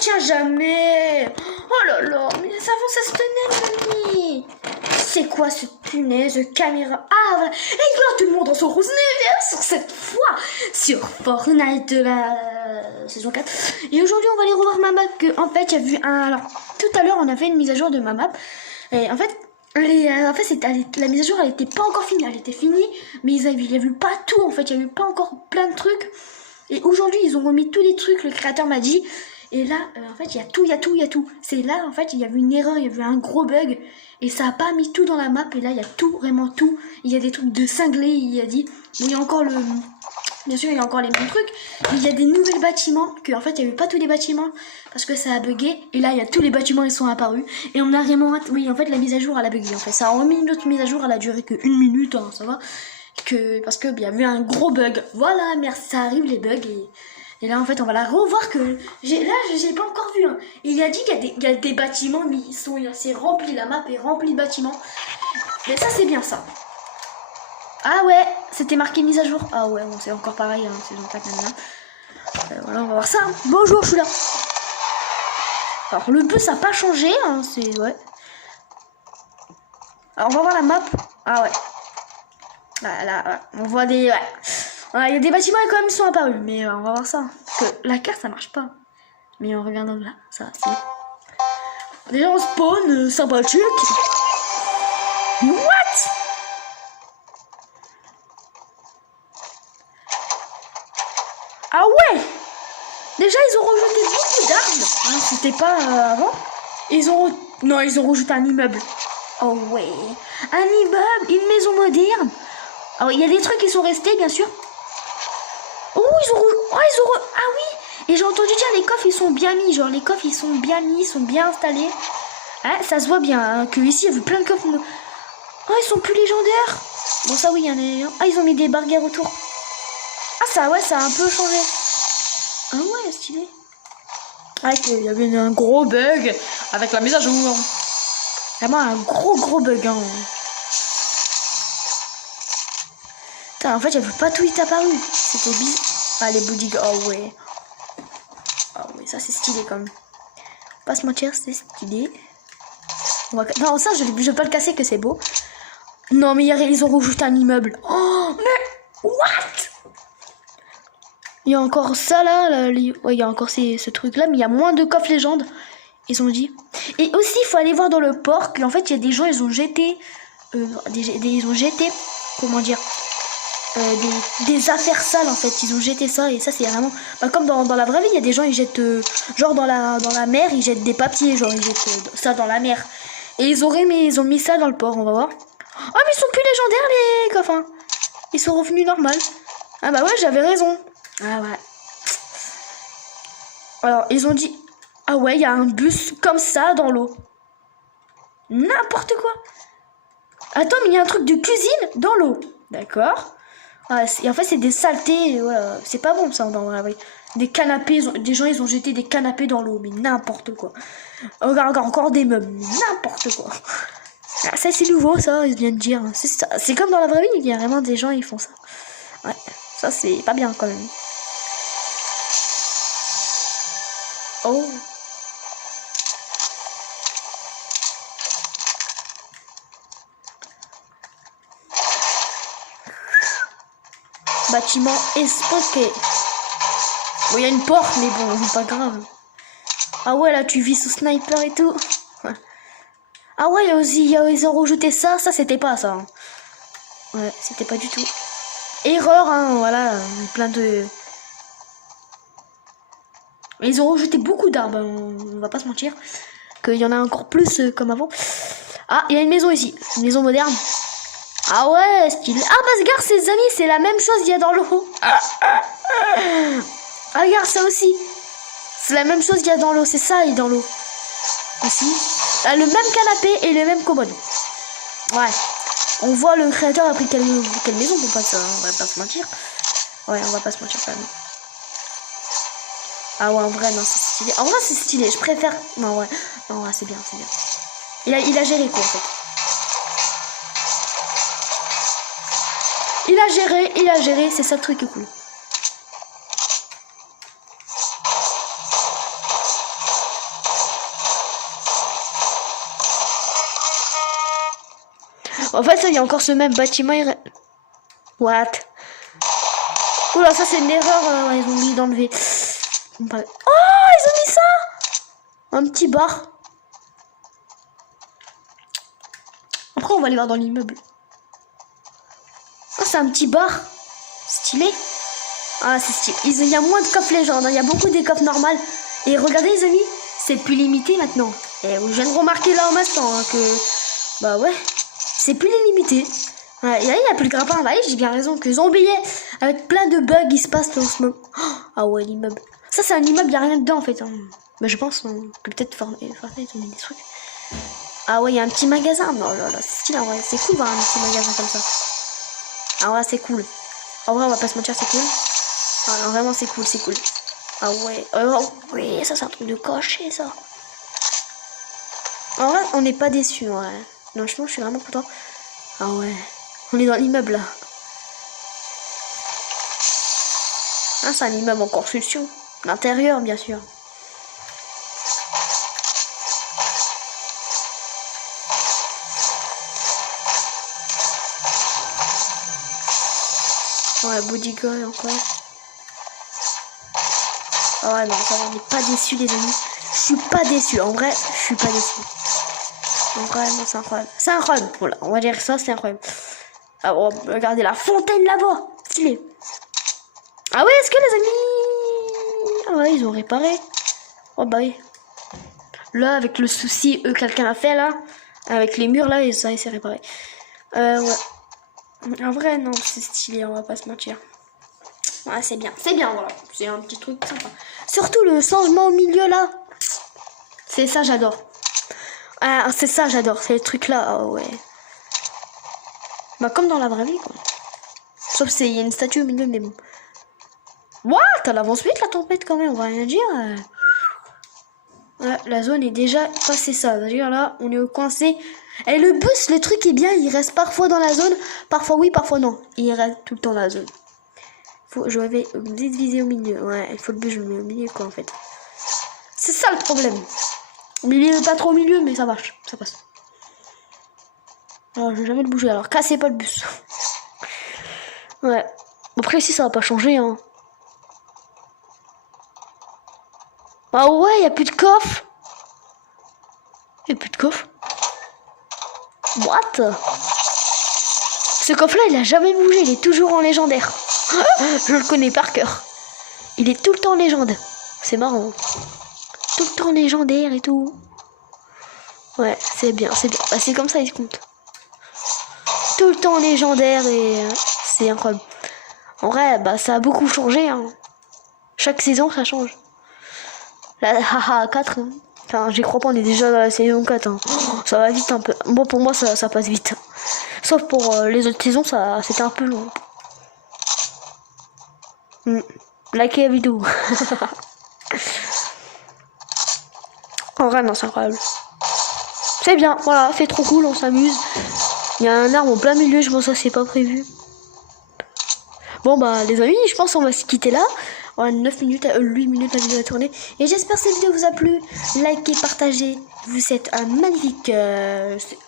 tient jamais. Oh là là, mais avant ça se tenait, mamie. C'est quoi ce punaise de caméra? Ah voilà. Et là tout le monde en son rose sur cette fois sur Fortnite de la saison 4. Et aujourd'hui on va aller revoir ma map que en fait il y a vu un. Alors tout à l'heure on a fait une mise à jour de ma map. Et en fait la mise à jour elle était pas encore finie, elle était finie, mais il y a vu pas tout en fait, il y a eu pas encore plein de trucs. Et aujourd'hui ils ont remis tous les trucs, le créateur m'a dit. Et là en fait il y a tout. C'est là en fait il y a eu une erreur, il y a eu un gros bug. Et ça a pas mis tout dans la map. Et là il y a tout, vraiment tout. Il y a des trucs de cinglés, il a dit. Bon, il y a encore le... Bien sûr il y a encore les mêmes trucs. Mais il y a des nouveaux bâtiments. Que en fait il n'y a eu pas tous les bâtiments. Parce que ça a bugué. Et là il y a tous les bâtiments ils sont apparus. Et on a vraiment... Oui en fait la mise à jour elle a bugué. En fait ça a remis une autre mise à jour. Elle a duré que 1 minute hein, ça va. Parce que il y a eu un gros bug. Voilà merci, ça arrive les bugs. Et là en fait on va la revoir que là je n'ai pas encore vu hein. Et il a dit qu'il y a des bâtiments mais c'est rempli, la map est remplie de bâtiments. Mais ça c'est bien ça. Ah ouais c'était marqué mise à jour. Ah ouais bon, c'est encore pareil hein, saison 4 maintenant. Voilà on va voir ça hein. Bonjour je suis là. Alors le bus ça n'a pas changé hein, c'est ouais. Alors on va voir la map. Ah ouais. Là on voit des ouais. Il y a des bâtiments qui quand même sont apparus, mais on va voir ça. Parce que la carte ça marche pas. Mais en regardant là, ça c'est. Déjà on spawn, sympathique. What? Ah ouais! Déjà ils ont rajouté beaucoup d'arbres. Hein, c'était pas avant. Non, ils ont rajouté un immeuble. Oh ouais. Un immeuble, une maison moderne. Alors il y a des trucs qui sont restés bien sûr. Oh, ah oui. Et j'ai entendu dire les coffres ils sont bien mis. Genre les coffres ils sont bien mis, ils sont bien installés. Hein, ça se voit bien hein, que ici il y a vu plein de coffres. Oh ils sont plus légendaires. Bon ça oui il y en a un. Ah ils ont mis des barrières autour. Ah ça ouais ça a un peu changé. Ah ouais stylé. Ah il y avait un gros bug avec la mise à jour. Vraiment un gros bug hein. Putain, en fait j'avais pas tout apparu. C'était bizarre. Ah les boutiques, oh ouais. Ah ouais, ça c'est stylé quand même. Pas se mentir, c'est stylé. Non, ça je vais pas le casser que c'est beau. Non mais ils ont rajouté un immeuble. Oh mais what? Il y a encore ça là, ouais, il y a encore ce truc là, mais il y a moins de coffres légendes. Ils ont dit. Et aussi il faut aller voir dans le port qu'en fait il y a des gens ils ont jeté. Ils ont jeté. Comment dire? Des affaires sales en fait, ils ont jeté ça et ça c'est vraiment comme dans la vraie vie, il y a des gens ils jettent genre dans la mer, ils jettent des papiers, genre ils jettent ça dans la mer et ils ont mis ça dans le port, on va voir. Oh mais ils sont plus légendaires les coffres hein. Ils sont revenus normal. Ah bah ouais j'avais raison. Ah ouais. Alors ils ont dit ah ouais il y a un bus comme ça dans l'eau. N'importe quoi. Attends mais il y a un truc de cuisine dans l'eau. D'accord. Ah, et en fait c'est des saletés, voilà. C'est pas bon ça dans la vraie. Des canapés, des gens ils ont jeté des canapés dans l'eau, mais n'importe quoi. Regarde encore des meubles, n'importe quoi. Ah, ça c'est nouveau ça, ils viennent de dire. C'est comme dans la vraie vie, il y a vraiment des gens ils font ça. Ouais, ça c'est pas bien quand même. Oh. Bâtiment espoqué. Bon, il y a une porte, mais bon, c'est pas grave. Ah ouais, là, tu vis sous sniper et tout. Ouais. Ah ouais, ils ont rajouté ça. Ça, c'était pas ça. Hein. Ouais, c'était pas du tout. Erreur, hein, voilà. Plein de... Ils ont rajouté beaucoup d'arbres, on va pas se mentir. Qu'il y en a encore plus comme avant. Ah, il y a une maison ici. Une maison moderne. Ah ouais, stylé. Ah bah regarde ses amis, c'est la même chose qu'il y a dans l'eau. Ah, regarde ça aussi. C'est la même chose qu'il y a dans l'eau, c'est ça il est dans l'eau. Aussi. Ah, le même canapé et le même commode. Ouais. On voit le créateur a pris quelle maison pour pas ça, on va pas se mentir. Ouais, on va pas se mentir quand même. Ah ouais, en vrai, non, c'est stylé. En vrai, c'est stylé, je préfère... Non, ouais, c'est bien, c'est bien. Il a géré quoi en fait. Il a géré, c'est ça le truc qui est cool. En fait, il y a encore ce même bâtiment. What? Oula, ça c'est une erreur. Ils ont mis d'enlever. Oh, ils ont mis ça. Un petit bar. Après, on va aller voir dans l'immeuble. Oh, c'est un petit bar. Stylé. Ah, c'est stylé. Il y a moins de coffres légendes. Il y a beaucoup des coffres normales. Et regardez, les amis, c'est plus limité maintenant. Et je viens de remarquer là en instant que... Bah ouais, c'est plus limité. Ouais, il y a plus de grappin. Bah oui, j'ai bien raison. Que zombier avec plein de bugs, il se passe dans ce moment. Oh, ah ouais, l'immeuble. Ça, c'est un immeuble, il n'y a rien dedans en fait. Mais je pense que peut-être Fortnite ont mis des trucs. Ah ouais, il y a un petit magasin. Non, là, c'est stylé en vrai. C'est cool voir un petit magasin comme ça. Ah ouais, c'est cool. En vrai, on va pas se mentir, c'est cool. Ah non, vraiment, c'est cool, c'est cool. Ah ouais, oui, ça c'est un truc de cocher, ça. En vrai, on n'est pas déçus, ouais. Non, je suis vraiment content. Ah ouais, on est dans l'immeuble, là. Ah, c'est un immeuble en construction. L'intérieur, bien sûr. Ouais, bodyguard encore. Ah ouais, non, ça va, on n'est pas déçus, les amis. Je suis pas déçu. En vrai, je suis pas déçu. En vrai, non, c'est incroyable. C'est incroyable. Voilà, on va dire ça, c'est incroyable. Ah bon, regardez la fontaine là-bas. Stylé. Ah ouais, est-ce que les amis... Ah ouais, ils ont réparé. Oh bah oui. Là, avec le souci, quelqu'un a fait là. Avec les murs là, et ça, il s'est réparé. Ouais. En vrai, non, c'est stylé, on va pas se mentir. Ouais, c'est bien, voilà. C'est un petit truc sympa. Surtout le changement au milieu là. C'est ça, j'adore. Ah, c'est ça, j'adore. C'est le truc là. Oh ouais. Bah, comme dans la vraie vie, quoi. Sauf qu'il y a une statue au milieu, mais bon. What? Elle avance vite la tempête quand même, on va rien dire. Ouais, la zone est déjà passée ça. C'est-à-dire là, on est coincé. Et le bus, le truc est bien, il reste parfois dans la zone. Parfois oui, parfois non. Il reste tout le temps dans la zone. Je vais vite viser au milieu. Ouais, il faut le bus, je le mets au milieu quoi en fait. C'est ça le problème. Mais il est pas trop au milieu, mais ça marche, ça passe. Alors, je vais jamais le bouger, alors cassez pas le bus. Ouais. Après ici, ça va pas changer, hein. Ah ouais, il y a plus de coffre. Il y a plus de coffre. What? Ce coffre-là, il a jamais bougé, il est toujours en légendaire. Je le connais par cœur. Il est tout le temps en légende. C'est marrant. Tout le temps légendaire et tout. Ouais, c'est bien, c'est bien. Bah, c'est comme ça, il se compte. Tout le temps légendaire et c'est incroyable. En vrai, bah ça a beaucoup changé. Hein. Chaque saison, ça change. La haha 4, hein. Enfin, j'y crois pas, on est déjà dans la saison 4. Hein. Ça va vite un peu. Bon, pour moi, ça passe vite. Sauf pour les autres saisons, ça c'était un peu long. Likez la vidéo. En vrai, non, c'est incroyable. C'est bien, voilà, c'est trop cool, on s'amuse. Il y a un arbre en plein milieu, je pense que ça c'est pas prévu. Bon bah les amis, je pense qu'on va se quitter là. On a 9 minutes, 8 minutes la vidéo à tourner. Et j'espère que cette vidéo vous a plu. Likez, partagez. Vous êtes un magnifique...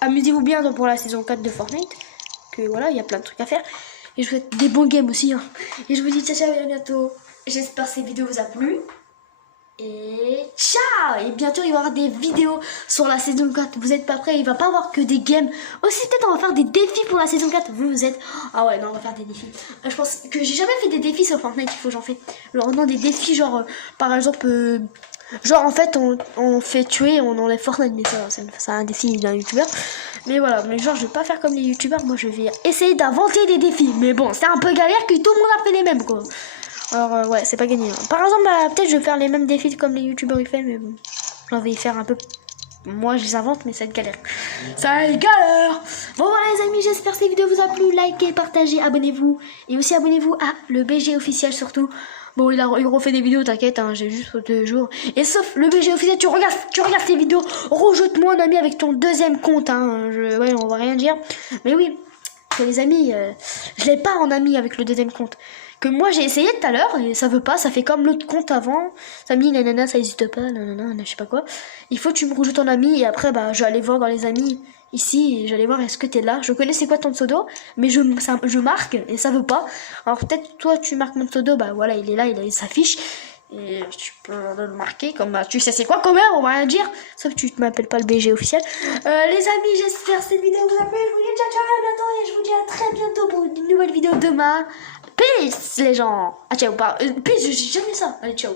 amusez-vous bien pour la saison 4 de Fortnite. Que voilà, il y a plein de trucs à faire. Et je vous souhaite des bons games aussi. Hein. Et je vous dis ciao ciao et à bientôt. J'espère que cette vidéo vous a plu. Et ciao. Et bientôt il va y avoir des vidéos sur la saison 4. Vous êtes pas prêts, il va pas avoir que des games. Aussi peut-être on va faire des défis pour la saison 4. Vous êtes... Ah ouais non, on va faire des défis. Je pense que j'ai jamais fait des défis sur Fortnite. Il faut que j'en fais. Alors non, des défis genre par exemple genre en fait on fait tuer, on enlève Fortnite. Mais ça c'est un défi d'un youtubeur. Mais voilà, mais genre je vais pas faire comme les youtubeurs. Moi je vais essayer d'inventer des défis. Mais bon, c'est un peu galère que tout le monde a fait les mêmes quoi. Alors ouais, c'est pas gagné. Hein. Par exemple, peut-être je vais faire les mêmes défis comme les youtubeurs ils font, mais bon, j'en vais y faire un peu. Moi je les invente, mais ça va être galère. Ça va être galère. Bon voilà les amis, j'espère que cette vidéo vous a plu. Likez, partagez, abonnez-vous. Et aussi abonnez-vous à le BG officiel surtout. Bon, il refait des vidéos, t'inquiète, hein, j'ai juste 2 jours. Et sauf le BG officiel, tu regardes tes vidéos. Rejoute-moi un ami avec ton deuxième compte. Hein. Ouais, on va rien dire. Mais oui, les amis, je l'ai pas en ami avec le deuxième compte. que moi j'ai essayé tout à l'heure et ça veut pas, ça fait comme l'autre compte avant. Ça me dit nanana, ça existe pas, nanana, je sais pas quoi. Il faut que tu me rajoutes ton ami et après bah je vais aller voir dans les amis ici et j'allais voir est-ce que t'es là. Je connais c'est quoi ton pseudo, mais je marque et ça veut pas. Alors peut-être toi tu marques mon pseudo, bah voilà il est là, il s'affiche. Et tu peux le marquer comme tu sais c'est quoi quand même, on va rien dire. Sauf que tu m'appelles pas le BG officiel. Les amis, j'espère que cette vidéo vous a plu. Je vous dis ciao ciao à bientôt et je vous dis à très bientôt pour une nouvelle vidéo demain. Peace les gens. Ah ciao pas. Peace, j'ai jamais ça. Allez ciao.